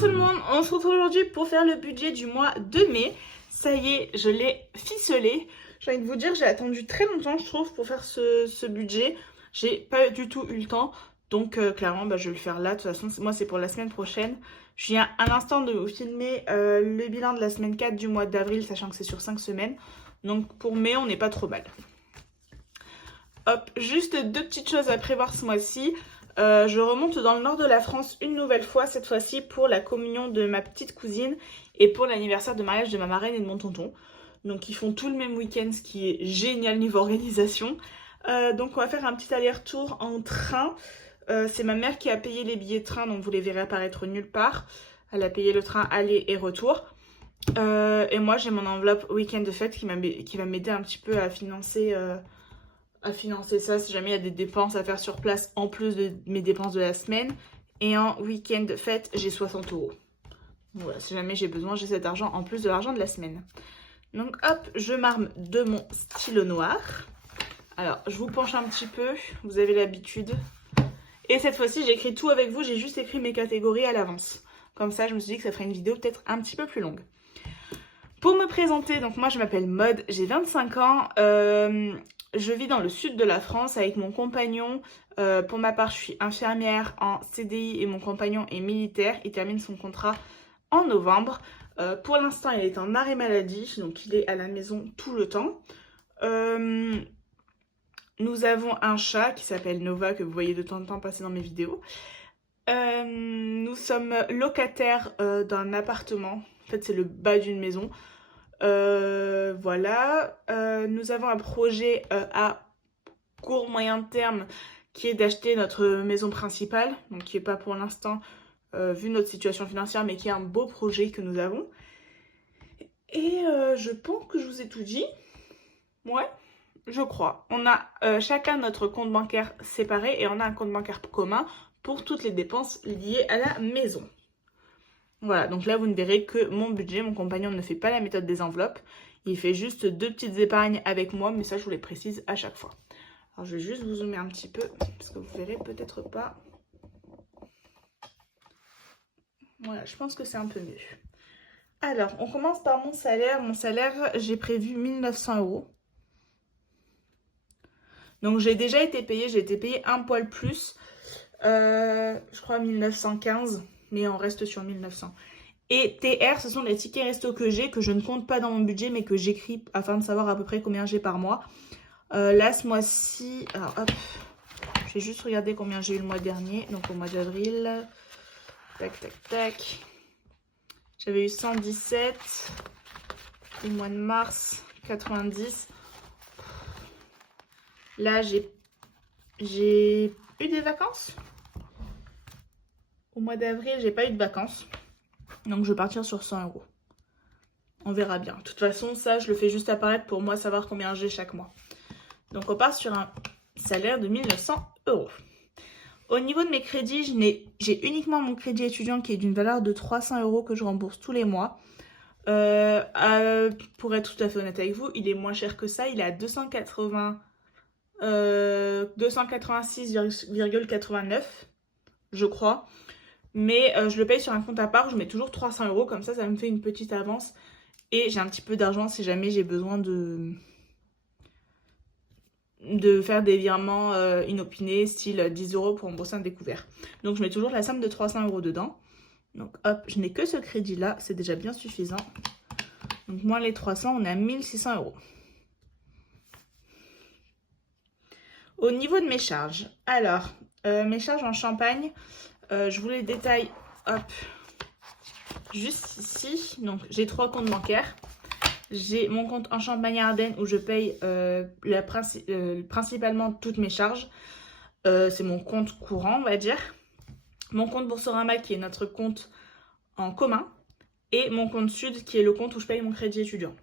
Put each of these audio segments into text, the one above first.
tout le monde, on se retrouve aujourd'hui pour faire le budget du mois de mai. Ça y est, je l'ai ficelé. J'ai envie de vous dire, j'ai attendu très longtemps, je trouve, pour faire ce budget. J'ai pas du tout eu le temps, donc clairement, je vais le faire là. De toute façon, moi, c'est pour la semaine prochaine. Je viens à l'instant de vous filmer le bilan de la semaine 4 du mois d'avril, sachant que c'est sur 5 semaines. Donc pour mai, on n'est pas trop mal. Hop, juste deux petites choses à prévoir ce mois-ci. Je remonte dans le nord de la France une nouvelle fois, cette fois-ci pour la communion de ma petite cousine et pour l'anniversaire de mariage de ma marraine et de mon tonton. Donc ils font tout le même week-end, ce qui est génial niveau organisation. Donc on va faire un petit aller-retour en train. C'est ma mère qui a payé les billets de train, donc vous les verrez apparaître nulle part. Elle a payé le train aller et retour. Et moi j'ai mon enveloppe week-end de fête qui va m'aider un petit peu à financer ça si jamais il y a des dépenses à faire sur place en plus de mes dépenses de la semaine. Et en week-end de fête, j'ai 60 €. Voilà, si jamais j'ai besoin, j'ai cet argent en plus de l'argent de la semaine. Donc hop, je m'arme de mon stylo noir. Alors, je vous penche un petit peu, vous avez l'habitude. Et cette fois-ci, j'écris tout avec vous, j'ai juste écrit mes catégories à l'avance. Comme ça, je me suis dit que ça ferait une vidéo peut-être un petit peu plus longue. Pour me présenter, donc moi je m'appelle Maud, j'ai 25 ans. Je vis dans le sud de la France avec mon compagnon. Pour ma part, je suis infirmière en CDI et mon compagnon est militaire. Il termine son contrat en novembre. Pour l'instant, il est en arrêt maladie, donc il est à la maison tout le temps. Nous avons un chat qui s'appelle Nova, que vous voyez de temps en temps passer dans mes vidéos. Nous sommes locataires d'un appartement. En fait, c'est le bas d'une maison. Voilà, nous avons un projet à court moyen terme qui est d'acheter notre maison principale, donc qui n'est pas pour l'instant vu notre situation financière, mais qui est un beau projet que nous avons. Et je pense que je vous ai tout dit. Ouais, je crois. On a chacun notre compte bancaire séparé et on a un compte bancaire commun pour toutes les dépenses liées à la maison. Voilà, donc là vous ne verrez que mon budget. Mon compagnon ne fait pas la méthode des enveloppes. Il fait juste deux petites épargnes avec moi, mais ça je vous les précise à chaque fois. Alors je vais juste vous zoomer un petit peu, parce que vous verrez peut-être pas. Voilà, je pense que c'est un peu mieux. Alors, on commence par mon salaire. Mon salaire, j'ai prévu 1 900 €. Donc j'ai déjà été payée, j'ai été payée un poil plus. Je crois 1 915. Mais on reste sur 1900. Et TR, ce sont les tickets resto que je ne compte pas dans mon budget, mais que j'écris afin de savoir à peu près combien j'ai par mois. Là, ce mois-ci, alors hop, je vais juste regarder combien j'ai eu le mois dernier, donc au mois d'avril. Tac, tac, tac. J'avais eu 117. Le mois de mars, 90. Là, j'ai eu des vacances. Au mois d'avril, j'ai pas eu de vacances. Donc, je vais partir sur 100 €. On verra bien. De toute façon, ça, je le fais juste apparaître pour moi savoir combien j'ai chaque mois. Donc, on part sur un salaire de 1 900 €. Au niveau de mes crédits, j'ai uniquement mon crédit étudiant qui est d'une valeur de 300 € que je rembourse tous les mois. Pour être tout à fait honnête avec vous, il est moins cher que ça. Il est à 286,89 €, je crois. Mais je le paye sur un compte à part, je mets toujours 300 €, comme ça me fait une petite avance. Et j'ai un petit peu d'argent si jamais j'ai besoin de faire des virements inopinés, style 10 € pour rembourser un découvert. Donc je mets toujours la somme de 300 € dedans. Donc hop, je n'ai que ce crédit-là, c'est déjà bien suffisant. Donc moins les 300, on est à 1 600 €. Au niveau de mes charges, alors, mes charges en Champagne, je vous les détaille, hop, juste ici. Donc, j'ai 3 comptes bancaires. J'ai mon compte en Champagne-Ardenne où je paye principalement toutes mes charges. C'est mon compte courant, on va dire. Mon compte Boursorama qui est notre compte en commun. Et mon compte Sud qui est le compte où je paye mon crédit étudiant.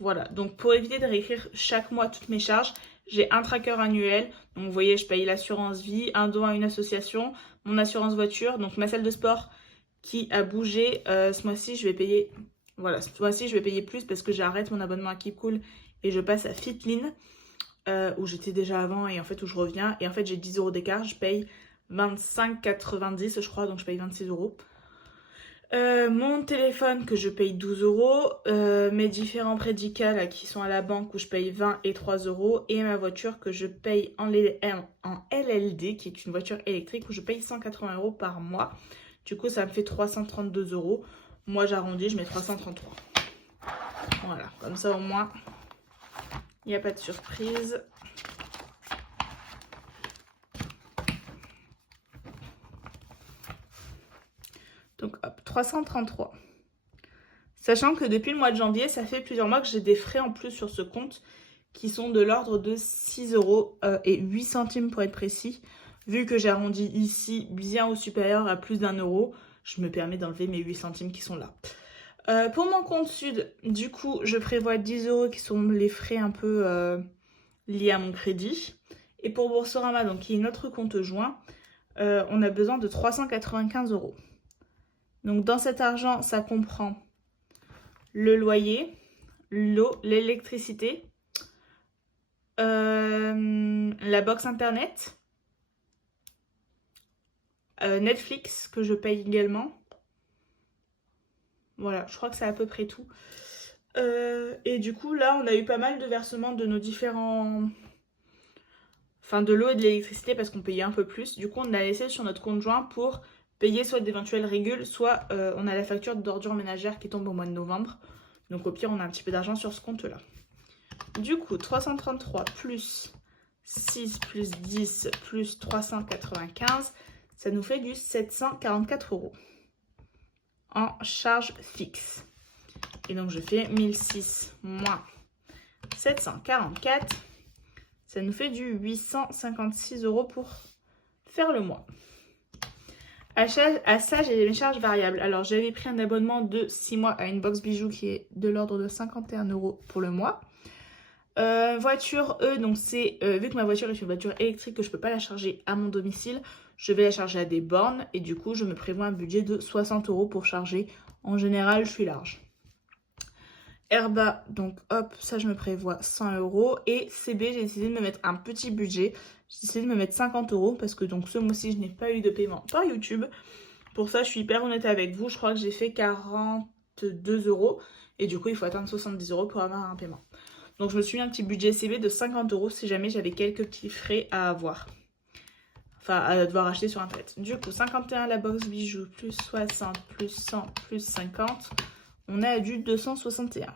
Voilà, donc pour éviter de réécrire chaque mois toutes mes charges, j'ai un tracker annuel. Donc vous voyez, je paye l'assurance vie, un don à une association, mon assurance voiture, donc ma salle de sport qui a bougé. Ce mois-ci, je vais payer, voilà, ce mois-ci, je vais payer plus parce que j'arrête mon abonnement à Keep Cool et je passe à Fitlin, où j'étais déjà avant et en fait où je reviens. Et en fait, j'ai 10 € d'écart, je paye 25,90 € je crois, donc je paye 26 €. Mon téléphone que je paye 12 euros, mes différents prédicats là, qui sont à la banque où je paye 20 et 3 euros, et ma voiture que je paye en LLD, qui est une voiture électrique où je paye 180 euros par mois. Du coup, ça me fait 332 euros. Moi, j'arrondis, je mets 333. Voilà, comme ça au moins, il n'y a pas de surprise. Donc hop, 333. Sachant que depuis le mois de janvier, ça fait plusieurs mois que j'ai des frais en plus sur ce compte qui sont de l'ordre de 6 euros et 8 centimes pour être précis. Vu que j'ai arrondi ici bien au supérieur à plus d'1 euro, je me permets d'enlever mes 8 centimes qui sont là. Pour mon compte sud, du coup, je prévois 10 euros qui sont les frais un peu liés à mon crédit. Et pour Boursorama, donc qui est notre compte joint, on a besoin de 395 euros. Donc dans cet argent, ça comprend le loyer, l'eau, l'électricité, la box internet, Netflix que je paye également. Voilà, je crois que c'est à peu près tout. Et du coup, là, on a eu pas mal de versements de nos différents... Enfin, de l'eau et de l'électricité parce qu'on payait un peu plus. Du coup, on a laissé sur notre compte joint pour payer soit d'éventuelles régules, soit on a la facture d'ordures ménagères qui tombe au mois de novembre. Donc au pire, on a un petit peu d'argent sur ce compte-là. Du coup, 333 plus 6 plus 10 plus 395, ça nous fait du 744 euros en charge fixe. Et donc, je fais 1006 moins 744. Ça nous fait du 856 euros pour faire le mois. À ça, j'ai mes charges variables. Alors, j'avais pris un abonnement de 6 mois à une box bijoux qui est de l'ordre de 51 euros pour le mois. Voiture, donc c'est, vu que ma voiture est une voiture électrique, que je ne peux pas la charger à mon domicile, je vais la charger à des bornes. Et du coup, je me prévois un budget de 60 euros pour charger. En général, je suis large. Herba, donc hop, ça je me prévois 100 euros. Et CB, j'ai décidé de me mettre un petit budget. J'ai décidé de me mettre 50 euros parce que donc ce mois-ci, je n'ai pas eu de paiement par YouTube. Pour ça, je suis hyper honnête avec vous. Je crois que j'ai fait 42 euros. Et du coup, il faut atteindre 70 euros pour avoir un paiement. Donc, je me suis mis un petit budget CB de 50 euros si jamais j'avais quelques petits frais à avoir. Enfin, à devoir acheter sur Internet. Du coup, 51 la box bijoux, plus 60, plus 100, plus 50. On a du 261.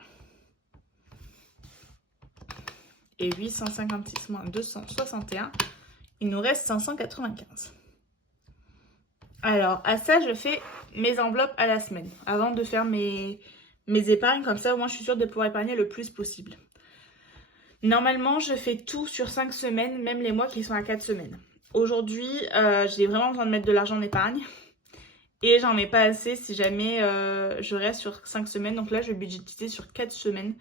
Et 856 moins 261, il nous reste 595. Alors, à ça, je fais mes enveloppes à la semaine. Avant de faire mes épargnes, comme ça, au moins, je suis sûre de pouvoir épargner le plus possible. Normalement, je fais tout sur 5 semaines, même les mois qui sont à 4 semaines. Aujourd'hui, j'ai vraiment besoin de mettre de l'argent en épargne. Et j'en mets pas assez si jamais je reste sur 5 semaines. Donc là, je vais budgétiser sur 4 semaines.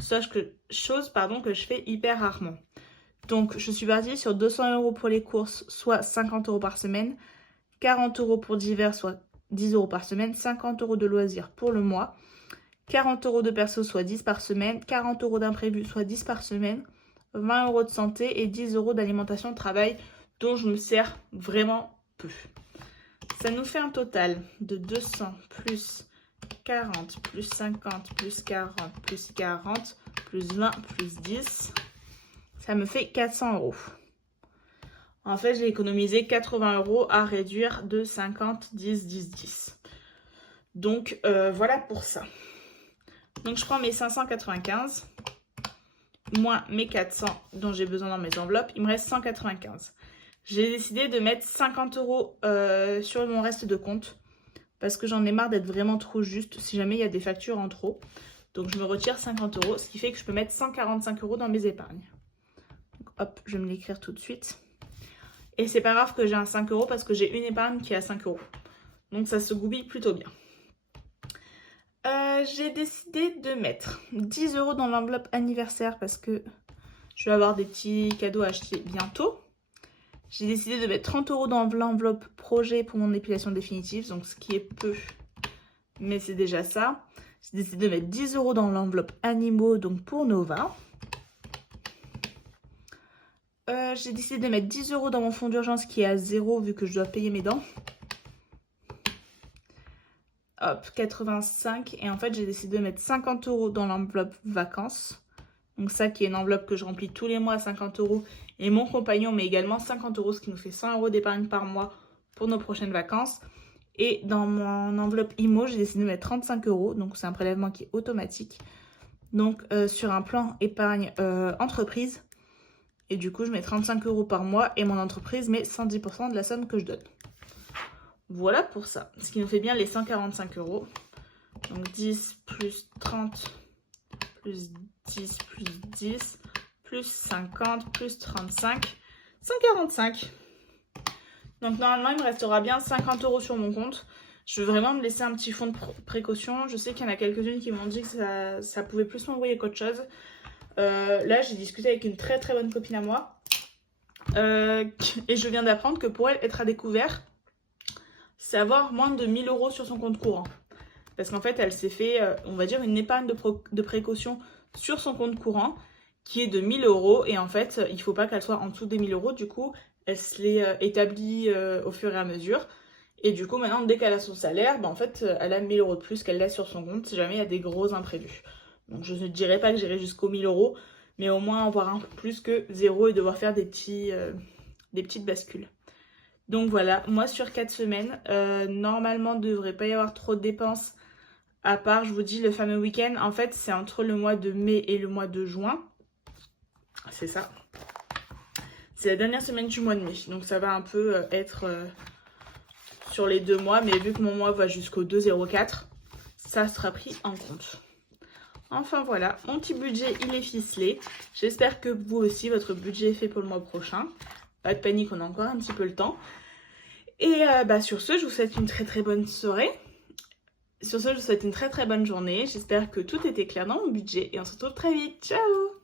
Chose que je fais hyper rarement. Donc, je suis partie sur 200 euros pour les courses, soit 50 euros par semaine. 40 euros pour divers, soit 10 euros par semaine. 50 euros de loisirs pour le mois. 40 euros de perso, soit 10 par semaine. 40 euros d'imprévu, soit 10 par semaine. 20 euros de santé et 10 euros d'alimentation de travail dont je me sers vraiment peu. Ça nous fait un total de 200 plus 40 plus 50 plus 40 plus 40 plus 20 plus 10. Ça me fait 400 euros. En fait, j'ai économisé 80 euros à réduire de 50, 10, 10, 10. Donc, voilà pour ça. Donc, je prends mes 595 moins mes 400 dont j'ai besoin dans mes enveloppes. Il me reste 195. J'ai décidé de mettre 50 euros sur mon reste de compte parce que j'en ai marre d'être vraiment trop juste si jamais il y a des factures en trop. Donc, je me retire 50 euros, ce qui fait que je peux mettre 145 euros dans mes épargnes. Donc, hop, je vais me l'écrire tout de suite. Et c'est pas grave que j'ai un 5 euros parce que j'ai une épargne qui est à 5 euros. Donc, ça se goupille plutôt bien. J'ai décidé de mettre 10 euros dans l'enveloppe anniversaire parce que je vais avoir des petits cadeaux à acheter bientôt. J'ai décidé de mettre 30 euros dans l'enveloppe projet pour mon épilation définitive, donc ce qui est peu, mais c'est déjà ça. J'ai décidé de mettre 10 euros dans l'enveloppe animaux, donc pour Nova. J'ai décidé de mettre 10 euros dans mon fonds d'urgence qui est à 0 vu que je dois payer mes dents. hop, 85. Et en fait, j'ai décidé de mettre 50 € dans l'enveloppe vacances. Donc ça qui est une enveloppe que je remplis tous les mois à 50 €. Et mon compagnon met également 50 €, ce qui nous fait 100 € d'épargne par mois pour nos prochaines vacances. Et dans mon enveloppe IMO, j'ai décidé de mettre 35 €. Donc c'est un prélèvement qui est automatique. Donc sur un plan épargne entreprise. Et du coup, je mets 35 € par mois et mon entreprise met 110% de la somme que je donne. Voilà pour ça. Ce qui nous fait bien les 145 €. Donc 10 plus 30 plus 10 plus 10 plus 50 plus 35, 145. Donc normalement, il me restera bien 50 € sur mon compte. Je veux vraiment me laisser un petit fonds de précaution. Je sais qu'il y en a quelques-unes qui m'ont dit que ça pouvait plus m'envoyer qu'autre chose. Là, j'ai discuté avec une très très bonne copine à moi. Et je viens d'apprendre que pour elle, être à découvert, c'est avoir moins de 1000 € sur son compte courant. Parce qu'en fait, elle s'est fait, on va dire, une épargne de précaution sur son compte courant qui est de 1000 €. Et en fait, il ne faut pas qu'elle soit en dessous des 1000 €. Du coup, elle se l'est établie au fur et à mesure. Et du coup, maintenant, dès qu'elle a son salaire, en fait, elle a 1000 € de plus qu'elle laisse sur son compte si jamais il y a des gros imprévus. Donc, je ne dirais pas que j'irai jusqu'aux 1000 €, mais au moins avoir un peu plus que 0 et devoir faire des petites bascules. Donc voilà, moi sur 4 semaines, normalement, il ne devrait pas y avoir trop de dépenses. À part, je vous dis, le fameux week-end. En fait, c'est entre le mois de mai et le mois de juin. C'est ça. C'est la dernière semaine du mois de mai. Donc ça va un peu être sur les 2 mois. Mais vu que mon mois va jusqu'au 2,04, ça sera pris en compte. Enfin voilà, mon petit budget, il est ficelé. J'espère que vous aussi, votre budget est fait pour le mois prochain. Pas de panique, on a encore un petit peu le temps. Et sur ce, je vous souhaite une très très bonne soirée. Sur ce, je vous souhaite une très très bonne journée. J'espère que tout était clair dans mon budget et on se retrouve très vite. Ciao!